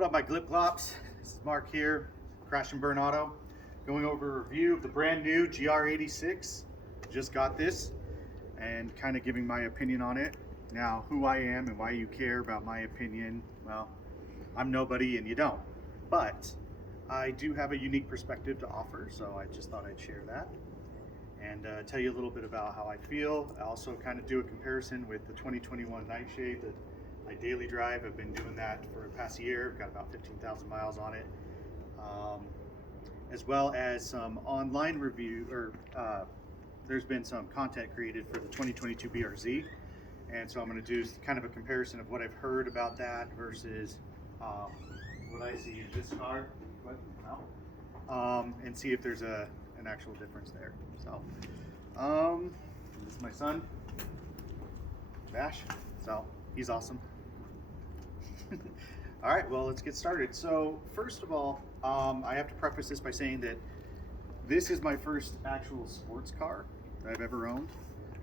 What up, my glip glops? This is Mark here, Crash and Burn Auto, going over a review of the brand new GR86. Just got this and kind of giving my opinion on it. Now, who I am and why you care about my opinion, well, I'm nobody and you don't. But I do have a unique perspective to offer, so I just thought I'd share that and tell you a little bit about how I feel. I also kind of do a comparison with the 2021 Nightshade that I daily drive. I've been doing that for the past year. I've got about 15,000 miles on it, as well as some online review, or there's been some content created for the 2022 BRZ, and so I'm going to do kind of a comparison of what I've heard about that versus what I see in this car, and see if there's an actual difference there. So this is my son, Bash. So he's awesome. All right, well, let's get started. So first of all, I have to preface this by saying that this is my first actual sports car that I've ever owned.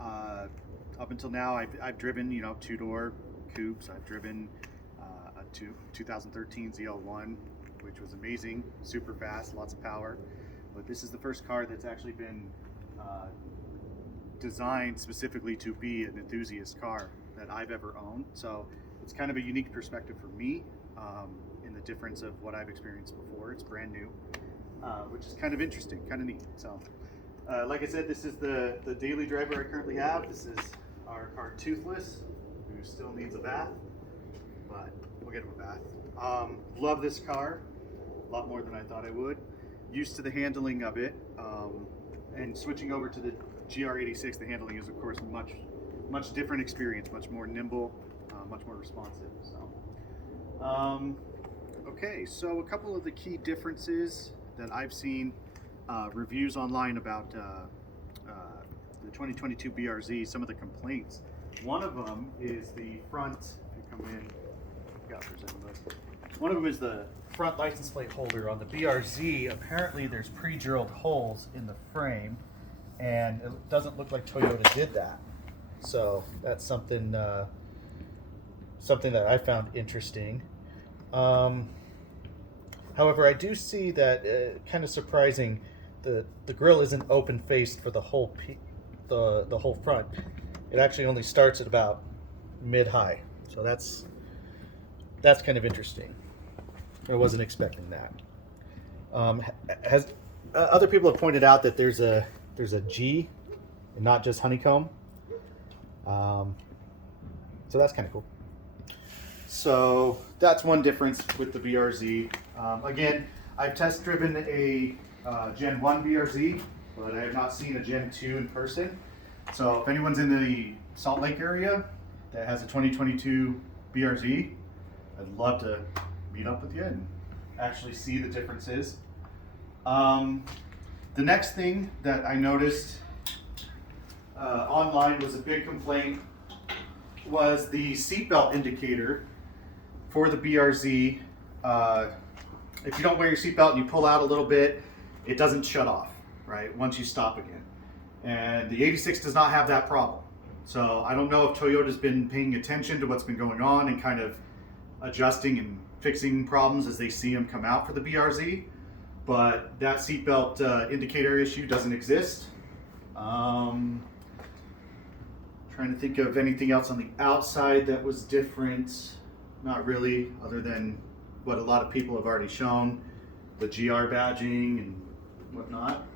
Up until now, I've driven, two-door coupes. I've driven a 2013 ZL1, which was amazing, super fast, lots of power. But this is the first car that's actually been designed specifically to be an enthusiast car that I've ever owned. So it's kind of a unique perspective for me in the difference of what I've experienced before. It's brand new, which is kind of interesting, kind of neat. So like I said, this is the daily driver I currently have. This is our car Toothless, who still needs a bath, but we'll get him a bath. Love this car a lot more than I thought I would. Used to the handling of it, and switching over to the GR86, the handling is of course much different experience, much more nimble, much more responsive. So okay, so a couple of the key differences that I've seen reviews online about the 2022 BRZ, some of the complaints. One of them is the front, if you come in, one of them is the front license plate holder. On the BRZ, apparently there's pre-drilled holes in the frame, and it doesn't look like Toyota did that. So that's something that I found interesting. However, I do see that kind of surprising. The grille isn't open faced for the whole the whole front. It actually only starts at about mid-high. So that's kind of interesting. I wasn't expecting that. Other people have pointed out that there's a G and not just honeycomb. So that's kind of cool. So that's one difference with the BRZ. Again, I've test driven a Gen 1 BRZ, but I have not seen a Gen 2 in person. So if anyone's in the Salt Lake area that has a 2022 BRZ, I'd love to meet up with you and actually see the differences. The next thing that I noticed online was a big complaint was the seatbelt indicator for the BRZ. If you don't wear your seatbelt and you pull out a little bit, it doesn't shut off, right, once you stop again. And the 86 does not have that problem. So I don't know if Toyota's been paying attention to what's been going on and kind of adjusting and fixing problems as they see them come out for the BRZ, but that seatbelt indicator issue doesn't exist. Trying to think of anything else on the outside that was different. Not really, other than what a lot of people have already shown, the GR badging and whatnot.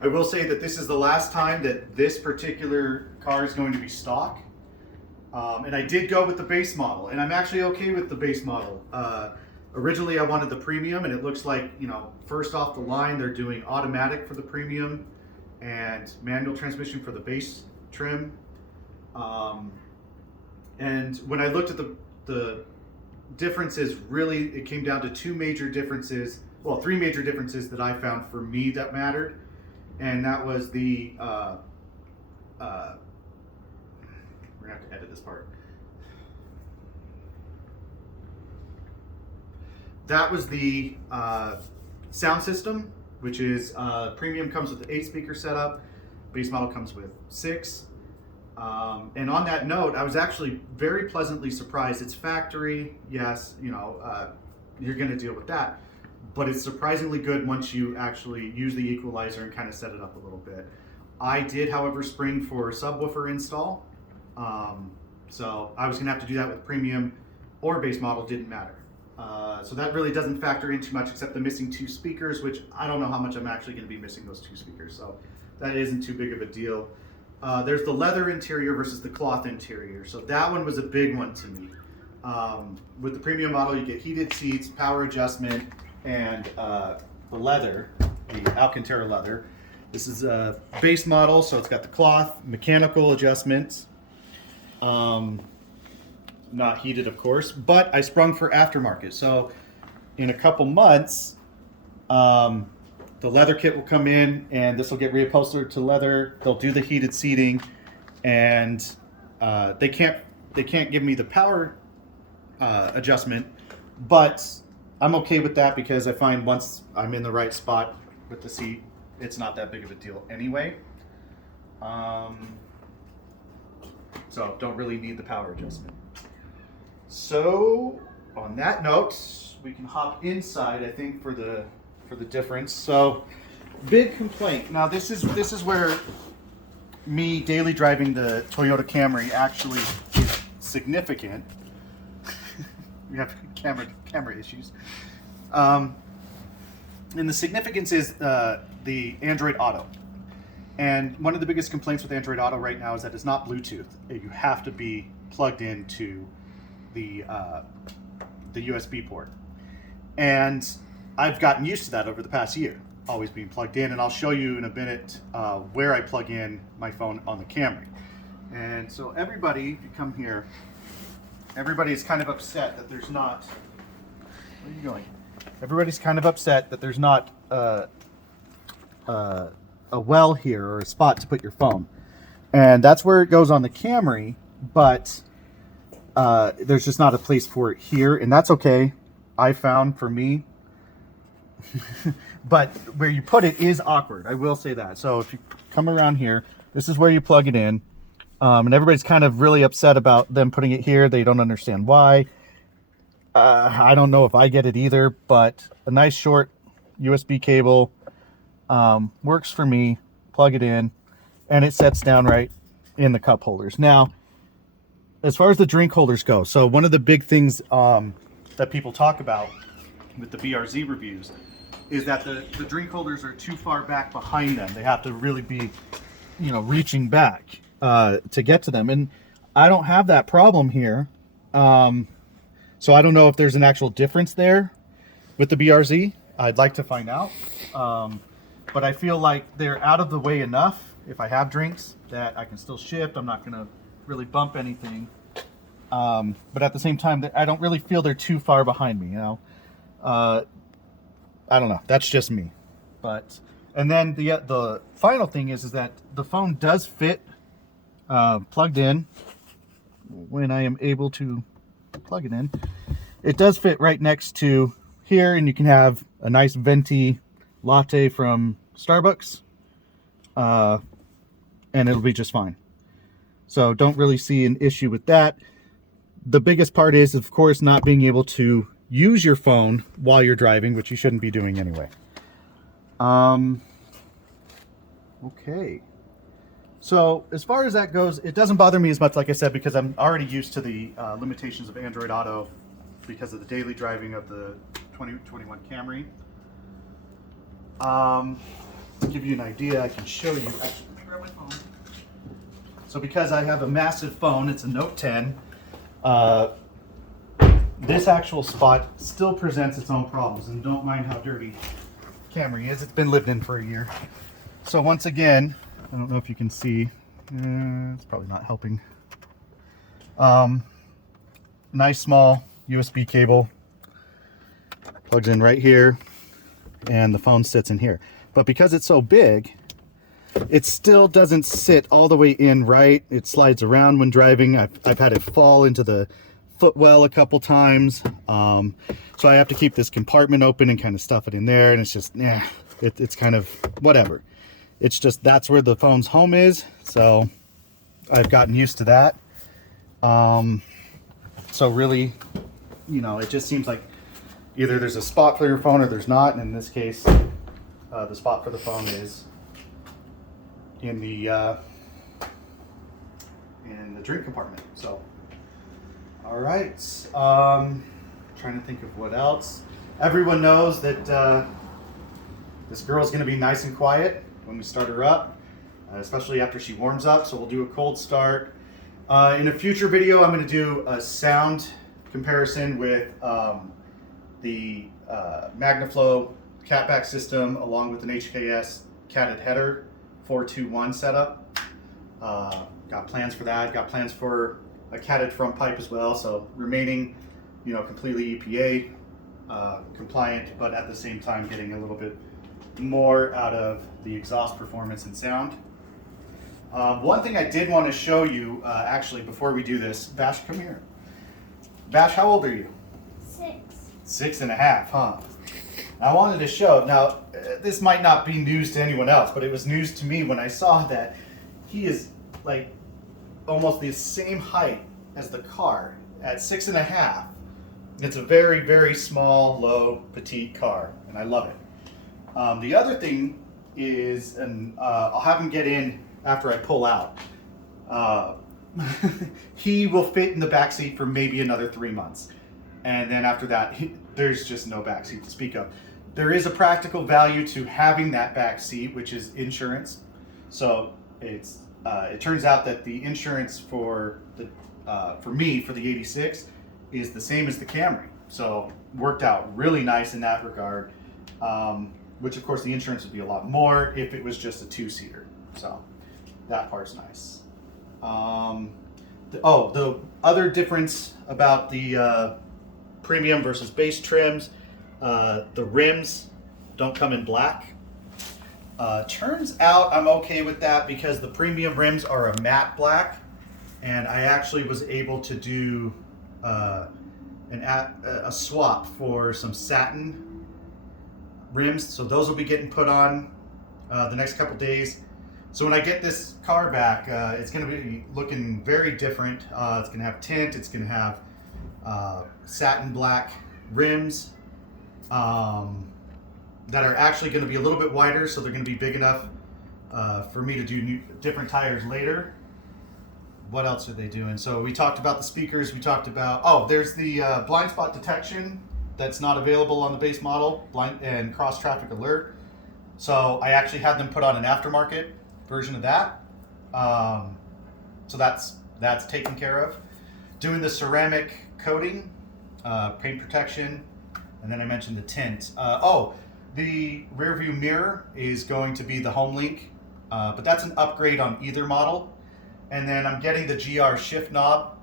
I will say that this is the last time that this particular car is going to be stock. And I did go with the base model, and I'm actually okay with the base model. Originally I wanted the premium, and it looks like, first off the line they're doing automatic for the premium and manual transmission for the base trim. And when I looked at the differences, really it came down to three major differences that I found for me that mattered. And that was the, we're gonna have to edit this part. That was the sound system, which is premium comes with 8 speaker setup, base model comes with 6. And on that note, I was actually very pleasantly surprised. It's factory, yes, you're going to deal with that. But it's surprisingly good once you actually use the equalizer and kind of set it up a little bit. I did, however, spring for subwoofer install. So I was going to have to do that with premium or base model, didn't matter. So that really doesn't factor in too much, except the missing 2 speakers, which I don't know how much I'm actually going to be missing those 2 speakers. So that isn't too big of a deal. There's the leather interior versus the cloth interior. So that one was a big one to me. With the premium model, you get heated seats, power adjustment, and the leather, the Alcantara leather. This is a base model, so it's got the cloth, mechanical adjustments. Not heated, of course, but I sprung for aftermarket. So in a couple months, the leather kit will come in, and this will get reupholstered to leather. They'll do the heated seating, and they can't give me the power adjustment, but I'm okay with that because I find once I'm in the right spot with the seat, it's not that big of a deal anyway. So don't really need the power adjustment. So on that note, we can hop inside, I think, for the difference. So big complaint. Now this is where me daily driving the Toyota Camry actually is significant. We have camera issues. And the significance is the Android Auto. And one of the biggest complaints with Android Auto right now is that it's not Bluetooth. You have to be plugged into the USB port. And I've gotten used to that over the past year, always being plugged in. And I'll show you in a minute where I plug in my phone on the Camry. And so everybody, if you come here, everybody is kind of upset that there's not, where are you going? Everybody's kind of upset that there's not a well here or a spot to put your phone. And that's where it goes on the Camry, but there's just not a place for it here, and that's okay, I found, for me. But where you put it is awkward, I will say that. So if you come around here, this is where you plug it in. And everybody's kind of really upset about them putting it here. They don't understand why. I don't know if I get it either, but a nice short USB cable works for me. Plug it in, and it sets down right in the cup holders. Now, as far as the drink holders go, so one of the big things that people talk about with the BRZ reviews is that the drink holders are too far back behind them. They have to really be, reaching back to get to them. And I don't have that problem here. So I don't know if there's an actual difference there with the BRZ. I'd like to find out. But I feel like they're out of the way enough if I have drinks that I can still shift. I'm not going to really bump anything. But at the same time, I don't really feel they're too far behind me, I don't know. That's just me. And then the final thing is that the phone does fit plugged in when I am able to plug it in. It does fit right next to here, and you can have a nice venti latte from Starbucks, and it'll be just fine. So don't really see an issue with that. The biggest part is, of course, not being able to use your phone while you're driving, which you shouldn't be doing anyway. Okay. So as far as that goes, it doesn't bother me as much, like I said, because I'm already used to the limitations of Android Auto because of the daily driving of the 2021 Camry. To give you an idea, I can show you. Actually, let me grab my phone. So because I have a massive phone, it's a Note 10, this actual spot still presents its own problems, and don't mind how dirty Camry is. It's been lived in for a year. So once again, I don't know if you can see, it's probably not helping. Nice small USB cable, plugs in right here, and the phone sits in here. But because it's so big, it still doesn't sit all the way in right. It slides around when driving. I've had it fall into the footwell a couple times. So I have to keep this compartment open and kind of stuff it in there, and it's just, it's kind of whatever. It's just, that's where the phone's home is. So I've gotten used to that. So really, it just seems like, either there's a spot for your phone or there's not. And in this case, the spot for the phone is in the drink compartment. So, all right. Trying to think of what else. Everyone knows that this girl's going to be nice and quiet when we start her up, especially after she warms up. So we'll do a cold start. In a future video, I'm going to do a sound comparison with the MagnaFlow catback system along with an HKS catted header 421 setup. Got plans for that. Got plans for a catted front pipe as well. So remaining, completely EPA compliant, but at the same time getting a little bit more out of the exhaust performance and sound. One thing I did want to show you, actually, before we do this, Bash, come here. Bash, how old are you? 6. 6.5, huh? I wanted to show, now, this might not be news to anyone else, but it was news to me when I saw that he is like almost the same height as the car at 6.5. It's a very, very small, low, petite car, and I love it. The other thing is, and I'll have him get in after I pull out. He will fit in the back seat for maybe another 3 months, and then after that, there's just no back seat to speak of. There is a practical value to having that back seat, which is insurance. So it turns out that the insurance for me for the 86 is the same as the Camry. So worked out really nice in that regard. Which of course the insurance would be a lot more if it was just a 2-seater. So that part's nice. The other difference about the premium versus base trims, the rims don't come in black. Turns out I'm okay with that because the premium rims are a matte black, and I actually was able to do a swap for some satin rims, so those will be getting put on the next couple days. So when I get this car back, it's going to be looking very different. It's going to have tint, it's going to have satin black rims that are actually going to be a little bit wider, so they're going to be big enough for me to do different tires later. What else are they doing? So we talked about the speakers, we talked about, there's the blind spot detection that's not available on the base model, blind and cross traffic alert. So I actually had them put on an aftermarket version of that. So that's taken care of. Doing the ceramic coating, paint protection, and then I mentioned the tint. The rear view mirror is going to be the HomeLink, but that's an upgrade on either model. And then I'm getting the GR shift knob,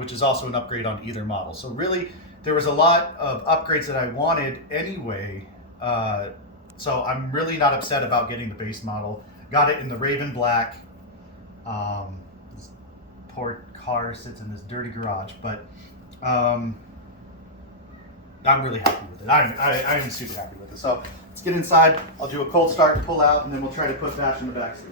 which is also an upgrade on either model. So really, there was a lot of upgrades that I wanted anyway. So I'm really not upset about getting the base model. Got it in the Raven Black. This poor car sits in this dirty garage, but I'm really happy with it. I am super happy with it. So let's get inside. I'll do a cold start and pull out, and then we'll try to put Bash in the back seat.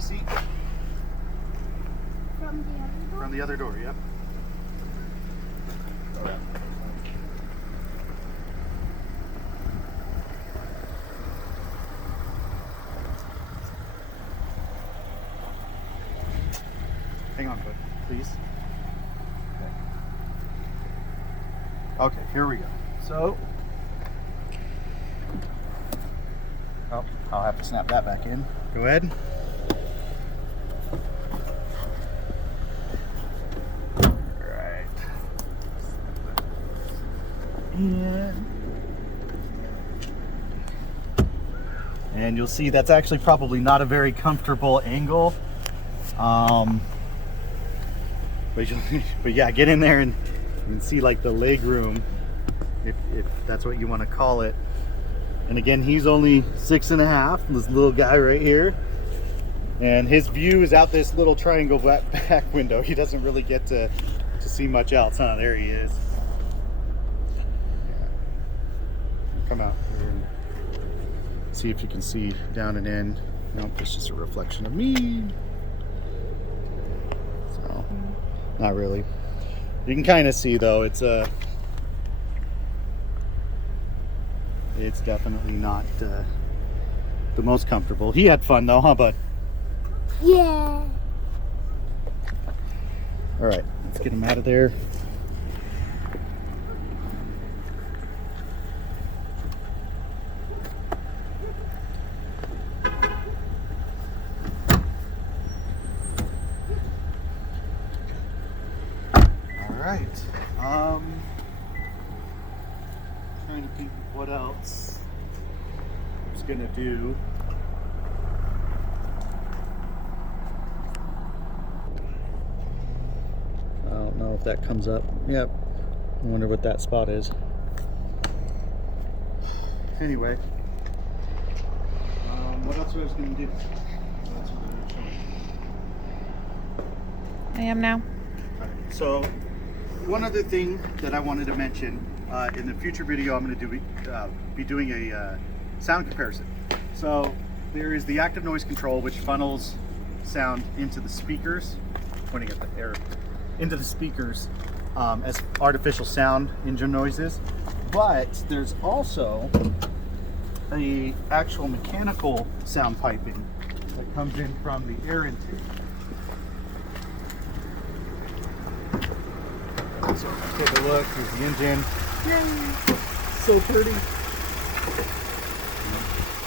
Seat. From the other door, yep. Oh, yeah. Hang on, bud, please. Okay, here we go. So, oh, I'll have to snap that back in. Go ahead. Alright. And you'll see that's actually probably not a very comfortable angle. But yeah, get in there and you can see like the leg room, if that's what you want to call it. And again, he's only 6.5, this little guy right here. And his view is out this little triangle back window. He doesn't really get to see much else, huh? There he is. Come out here and see if you can see down and in. Nope, it's just a reflection of me. So, not really. You can kind of see though, it's definitely not the most comfortable. He had fun though, huh, bud? Yeah. All right, let's get him out of there. All right. Trying to think what else I was gonna do. I don't know if that comes up. Yep. I wonder what that spot is. Anyway, what else was I going to do? What else was I gonna show you? I am now. Alright, so one other thing that I wanted to mention, in the future video I'm going to be doing a sound comparison. So there is the active noise control, which funnels sound into the speakers, pointing at the air, into the speakers as artificial sound engine noises. But there's also a actual mechanical sound piping that comes in from the air intake. So take a look, here's the engine. Yay! So pretty.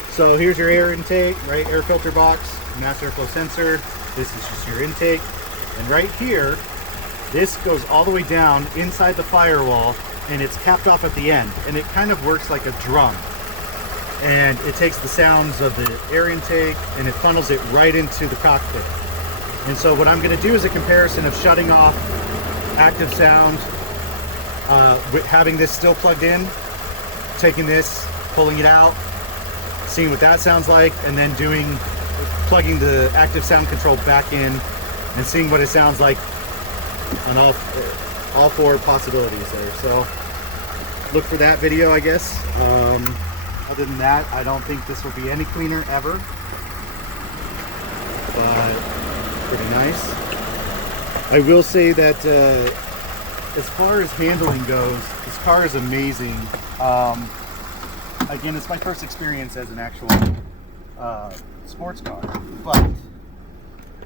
So here's your air intake, right? Air filter box, mass airflow sensor. This is just your intake. And right here, this goes all the way down inside the firewall and it's capped off at the end. And it kind of works like a drum. And it takes the sounds of the air intake and it funnels it right into the cockpit. And so what I'm going to do is a comparison of shutting off active sound, with having this still plugged in, taking this, pulling it out, seeing what that sounds like, and then plugging the active sound control back in and seeing what it sounds like on all four possibilities there. So look for that video, I guess. Other than that, I don't think this will be any cleaner ever, but pretty nice. I will say that as far as handling goes, this car is amazing. Again, it's my first experience as an actual sports car, but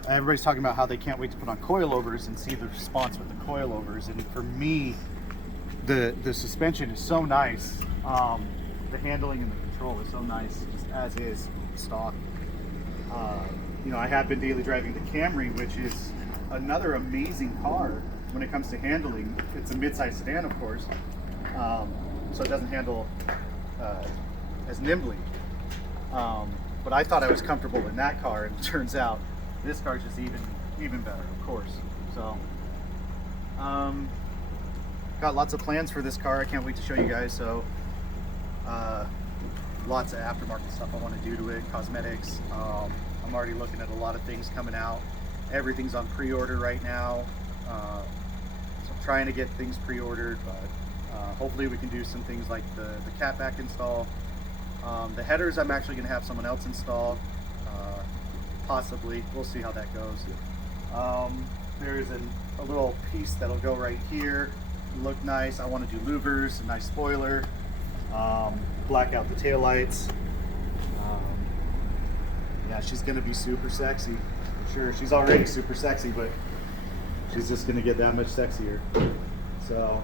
everybody's talking about how they can't wait to put on coilovers and see the response with the coilovers. And for me, the suspension is so nice. The handling and the control is so nice, just as is stock. You know, I have been daily driving the Camry, which is another amazing car when it comes to handling. It's a mid-size sedan, of course, so it doesn't handle as nimbly. But I thought I was comfortable in that car, and it turns out this car is just even better, of course. So, got lots of plans for this car. I can't wait to show you guys. So, lots of aftermarket stuff I want to do to it, cosmetics. I'm already looking at a lot of things coming out. Everything's on pre-order right now, so I'm trying to get things pre-ordered, but hopefully we can do some things like the catback install. The headers I'm actually going to have someone else install, possibly. We'll see how that goes. There's a little piece that'll go right here, look nice. I want to do louvers, a nice spoiler, black out the taillights. Yeah, she's going to be super sexy. Sure, she's already super sexy, but she's just going to get that much sexier. So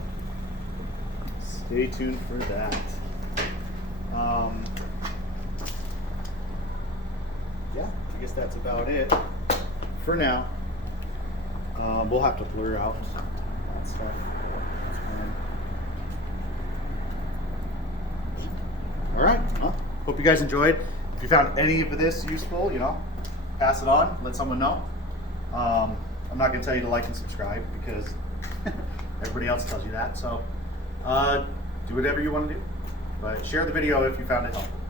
stay tuned for that. guess that's about it for now. We'll have to blur out that stuff. That's fine. All right. Well, hope you guys enjoyed. If you found any of this useful, pass it on. Let someone know. I'm not going to tell you to like and subscribe because everybody else tells you that. So do whatever you want to do. But share the video if you found it helpful.